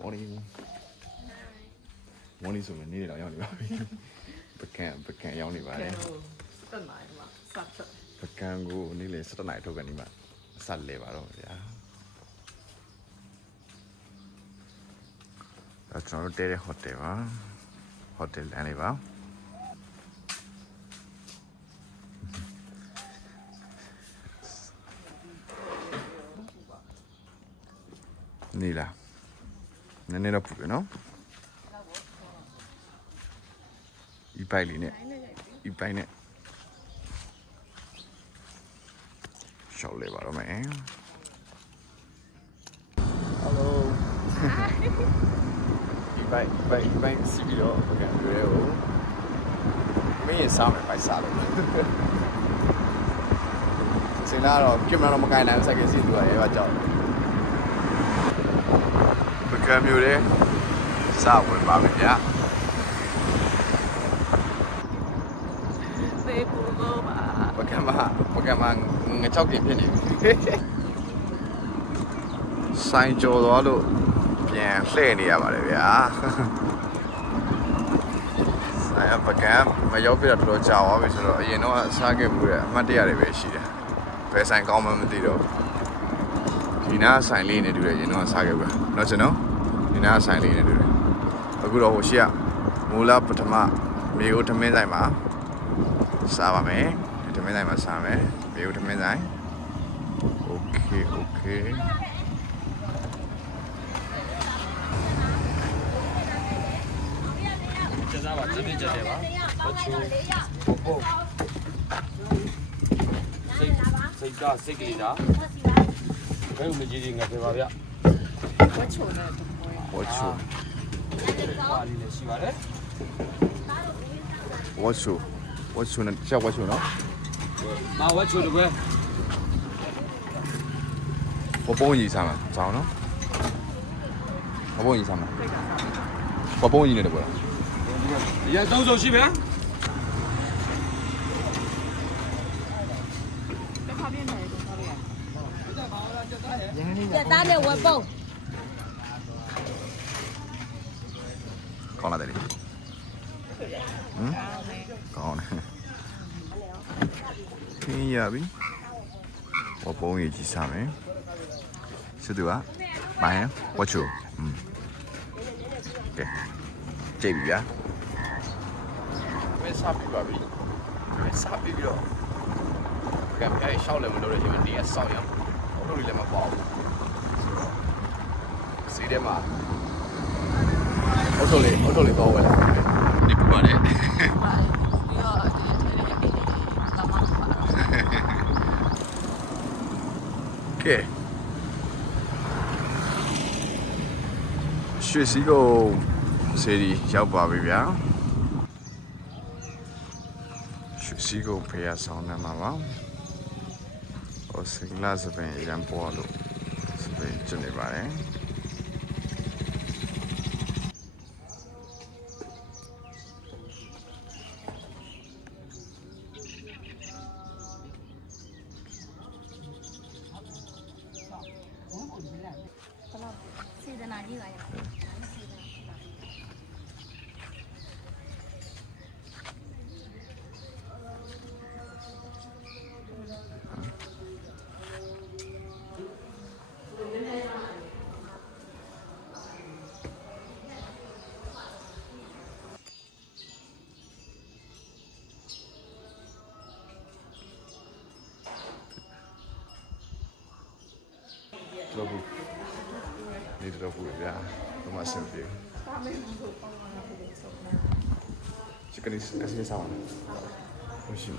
morning morning ဆိုရင်နေ့တော့ရောက်နေပါပြီပကံပကံရောက်နေပါတယ်တက်နိုင်မှာစတ်ချက်ပကံကိုနေ့လေ7နာရီထုတ်ကနေမှဆက်လဲပါတော့ဗျာအဲ့ကျွန်တော်တို့တဲတဲ့ဟိုတယ်ပါဟိုတယ်လမ်းလေးပါနေလား နည်းနည်းတော့ပူတယ်နော်ဒီပိုက်လေးနဲ့ဒီပိုက်နဲ့ရှောက်လဲပါတော့မယ် Hello ဒီပိုက်ပိုက်ပိုက်စီပြီးတော့ပကံရွဲကိုမင်းရစားမယ်ပိုက်စားလို့စင်လာတော့ကင်မရာတော့မကင်နိုင်ဘူးစက်ကစီတူရဲပါကြောက်ပ ကံမျိုးလေးစဝင်ပါမယ်ဗျာသေပူလို့ပါပကံမပကံမငချောက်တင်ဖြစ်နေပြီဆိုင်ကြော်သွားလို့ပြန်လှည့်နေရပါတယ်ဗျာဆိုင်ပကံမရောက်ပြတော့တော်တော်ကြာသွားပြီဆိုတော့အရင်တော့စားခဲ့မှုတဲ့အမှတ်တရတွေပဲရှိတယ်ဘယ်ဆိုင်ကောင်းမှမသိတော့ဒီနားဆိုင်လေးနဲ့တူတယ်အရင်တော့စားခဲ့ဘူးတော့ကျွန်တော် ဒီနားဆိုင်လေးနဲ့တွေ့တယ်အခုတော့ဟိုရှိကမူလပထမမေဦးထမင်းဆိုင်မှာစားပါမယ်ထမင်းဆိုင်မှာစားမယ်မေဦးထမင်းဆိုင် Okay okay ကျစားပါချစ်ချစ်တယ်ပါဘချူပို့ပို့စိတ်စိတ်ကစိတ်ကလေးသာဘယ်လိုမကြည့်ရင်ငါပြပါဗျဘချူနဲ့ ဝါချူပါလေးလည်းရှိပါတယ်ဝါချူဝါချူနဲ့ချက်ဝါချူနော်မဝတ်ချိုတကွယ်ဘ ကောင်းတယ်ခင်းရပြီဘပုံးကြီးစားမယ်စစ်သူကမိုင်းဝါချူอืมကဲကြည့်ပြီဗျာမဲစားပြီပါပြီမဲစားပြီပြီးတော့ကံပြဲရှောက်လည်းမလို့ရချင်းဒီကစောက်ရအောင်ဘုလို့လည်းမပေါ့ဘူးဆိုတော့စီးထဲမှာအုတ်တိုလေးအုတ်တိုလေးတော့ဝယ်လာတယ် ဒီပူပါတယ်ပြီးတော့ဒီထဲလေးလာမှာပါကဲရွှေစည်းကုန်းစေဒီရောက်ပါပြီဗျာရွှေစည်းကုန်းဖေးရဆောင်နေမှာပါဟိုစင်လာစပင်ရန်ပေါ်လို့စပင်ကျနေပါတယ် တော့ဘူးနေတော့ဘူးဗျာဘာမှအဆင်ပြေချစ်ကလေးအစီအဆောင်ဟုတ်ရှိရွ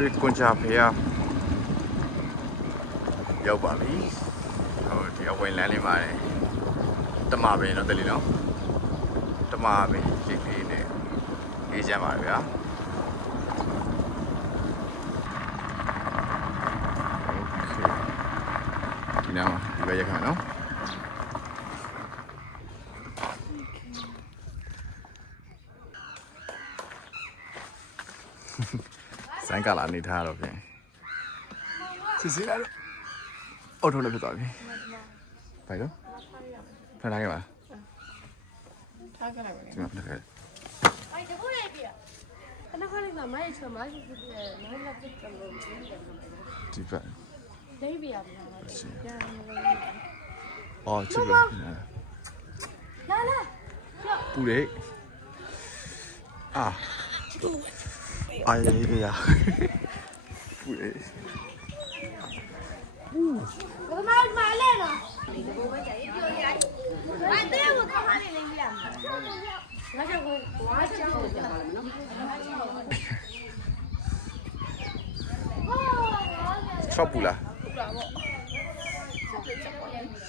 ရွှေကွန်ချာဖေးရောက်ပါပြီဟိုဒီအဝင်လမ်းလေးမှာတယ်တမပင်တော့တလီနော်တမပင်ရိတ်လေးနဲ့အေးချမ်းပါဗျာโอเคဒီနားမှာဒီဘက်ရက်ခါနော် စို င်းကာလာနေထားတော့ဖြင့်စစ်စစ်လာတော့အော်ထုံးလည်းဖြစ်သွားပြီဘယ်လိုဖန်လိုက်ပါထားကြလိုက်ပါဒီမှာဖန်လိုက်အဲ့ဒီကိုလည်းပြအနောက်ခါလေးကမိုက်ချမကြီးဖြစ်တယ်မိုက်လက်ပြတ်တယ်လို့ပြောတယ်ဒီဖက်ဒေးဗီယာမှာလာတယ်အော်ချစ်လို့လာလာပူလေအာ 哎呀，夫人。我他妈买来了。哎，对，我在哪里领的？那是我我不的。上补了，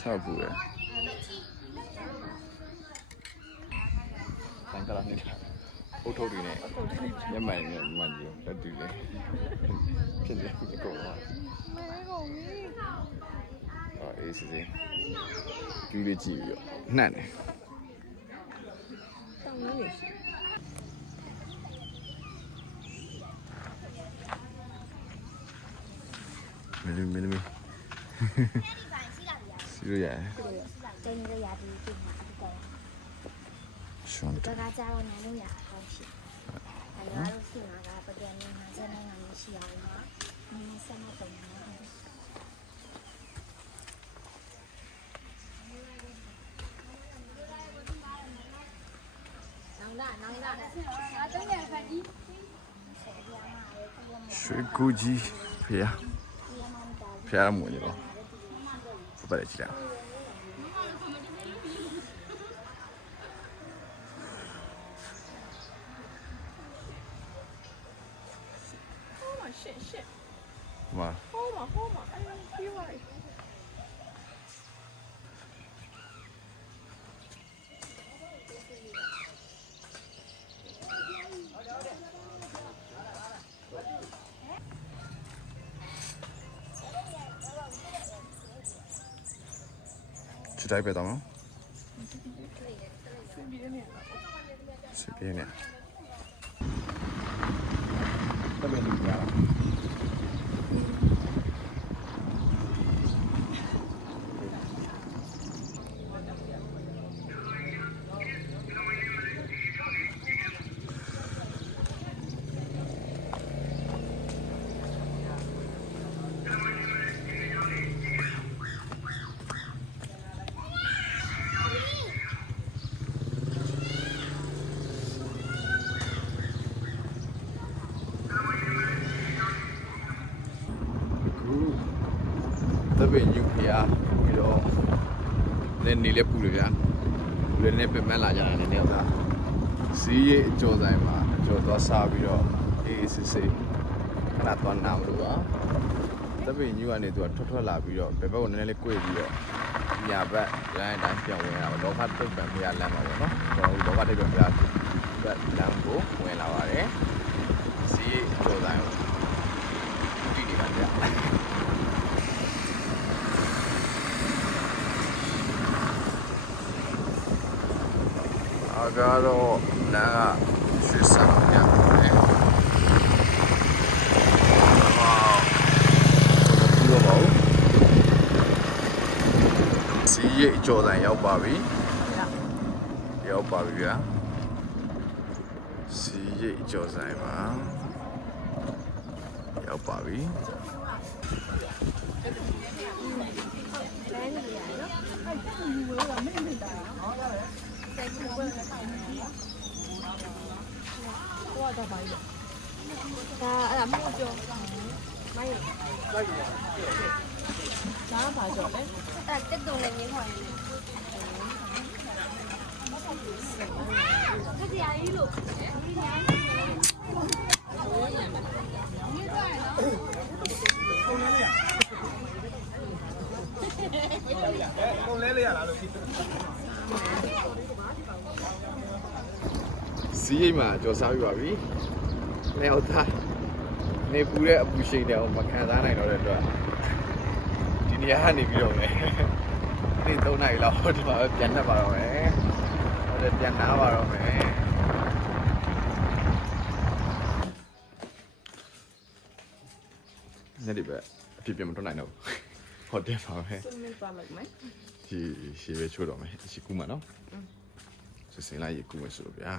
上补。 အုတ်ထုတ်တွေနဲ့မျက်မှန်နဲ့မှန်ကြည့်လက်တူလေးဖြစ်နေအကုန်လုံးမဲကုန်ပြီအော်အေးစစ်စစ်ကြည့်လေးကြည့်ပြီးတော့နှံ့တယ်တောင်းနေလေမင်းမင်းမင်းစီရရတယ်နေရရဒီဒီမှာအတူတူရှင်တကကြတော့နားလို့ရ 水果机，皮呀，皮啊木尼咯，不带几两。 ချစ်တိုက်ပဲတော့နော် ပြင်ပြီးနေရတာ စစ်ပြင်းနေတမန်လူရကူတ ပင်ယူဖေရပြီးတော့လည်းနေလည်းပူလေဗျာပူလည်းနဲ့ပြန်မလာကြတာလည်းနေတော့သာစီးရဲ့အကျော်ဆိုင်မှာအကျော်သွားစားပြီးတော့အေးအေးဆေးဆေးခဏသွားနာမလို့ပါတပင်ယူကနေသူကထွက်ထွက်လာပြီးတော့ဘယ်ဘက်ကနည်းနည်းလေး꿰ပြီးတော့ညာဘက်လိုင်းတိုင်းပြန်ဝင်လာတော့လောကတိတ်ပံဖျားလမ်းပါပေါ့နော်ကျွန်တော်တို့လောကတိတ်ပံဖျားဘက်လမ်းကိုဝင်လာပါတယ်စီးရဲ့အကျော်ဆိုင်ကိုကြည့်နေပါဗျာ အကတော့လမ်းကရွှေစံပြတယ်။အာဘူးတော့ပါဘူး။စီရိတ်ကြော်တန်ရောက်ပါပြီ။ရောက်ပါပြီဗျာ။စီရိတ်ကြော်ဆိုင်ပါ။ရောက်ပါပြီ။ဒါ တော့ပါရဲ့ဒါအဲ့ဒါမို့ကြောမိုင်းရဲ့ဒါကပါကြောလေအဲ့တက်တုံနဲ့မြင်ခေါ်ရင်ခက်ကြရည်လို့ စီးရိတ်မှာကြော်စားပြီးပါပြီနေအောင်သားနေပူတဲ့အပူရှိန်တောင်မခံစားနိုင်တော့တဲ့အတွက်ဒီနေရာကနေပြီးတော့မယ်နေ့3နာရီလောက်ဟိုဒီမှာပဲပြန်နှက်ပါတော့မယ်ဟိုလည်းပြန်နားပါတော့မယ်နေ့ဒီပဲအဖြစ်ပြမထွက်နိုင်တော့ဘူးဟိုတယ်ပါပဲစမစ်ပါလိုက်မယ်ဒီရှေ့ပဲချိုးတော့မယ်ရှေ့ကူးမှာနော်စစင်လိုက်ရေကူးမယ်ဆိုလို့ဗျာ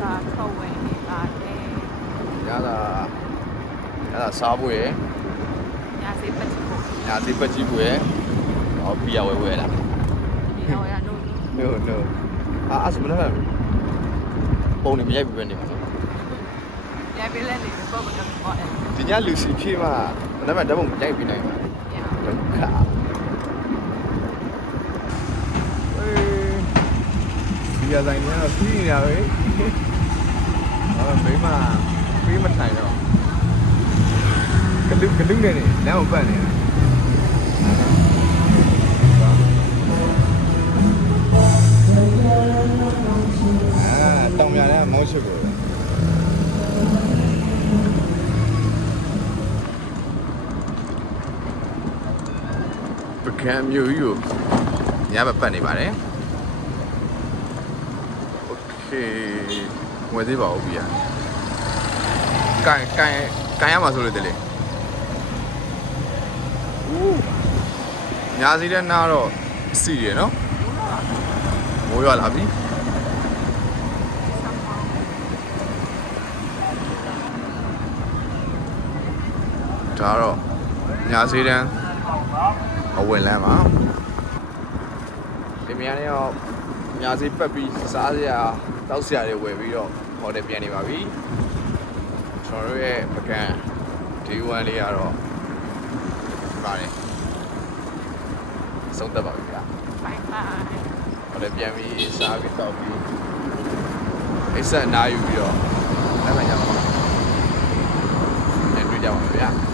စာထုတ်ဝင်နေပါတယ်ရတာရတာစားဖို့ရယ်ညစီပတ်ချဖို့ညာစီပတ်ကြည့်ဖို့ရယ်ဟောပြရဝဲဝဲလားဒီတော့ရနို့ no no အာအစမလည်းပုံနေမရိုက်ပြပဲနေမှာနော်ရပြလဲနေပေါ့ကတော့ပေါ့တယ်ဒီညလူစီဖြည့်မှဒါပေမဲ့ဓာတ်ပုံမရိုက်ပြနိုင်ပါဒုက္ခအေးဒီ ရဆိုင်ကတော့စီးနေတာပဲအော်မိမပြေးမထိုင်တော့ကလူကလူနဲ့နေလမ်းကိုပတ်နေတာအာတောင်မြတဲ့မောင်းချစ်ကိုပကံမျိုးကြီးကိုညဘက်ပတ်နေပါတယ် ရှေ့ဝယ်သေးပါဦးဗျာကန်ကန်ကန်ရမှာဆိုလို့တည်းလေဦးညာစီတဲ့နားတော့စီရယ်နော်မိုးရွာလာပြီဒါတော့ညာစီတန်းအဝင်လမ်းပါဒီမြန်ရော ညာစီပတ်ပြီးစားစရာတောက်စရာတွေဝယ်ပြီးတော့ဟိုတယ်ပြန်နေပါပြီကျွန်တော်တို့ရဲ့ပကံ D1 လေးကတော့ဒီပါတယ်ဆုံးသက်ပါပြီဗျာဘိုင်ဘိုင်ဟိုတယ်ပြန်ပြီးစားပြီးတောက်ပြီးအိတ်ဆက်နားယူပြီးတော့အဲ့မှာကြပါမယ်ပြန်တွေ့ကြပါမယ်ဗျာ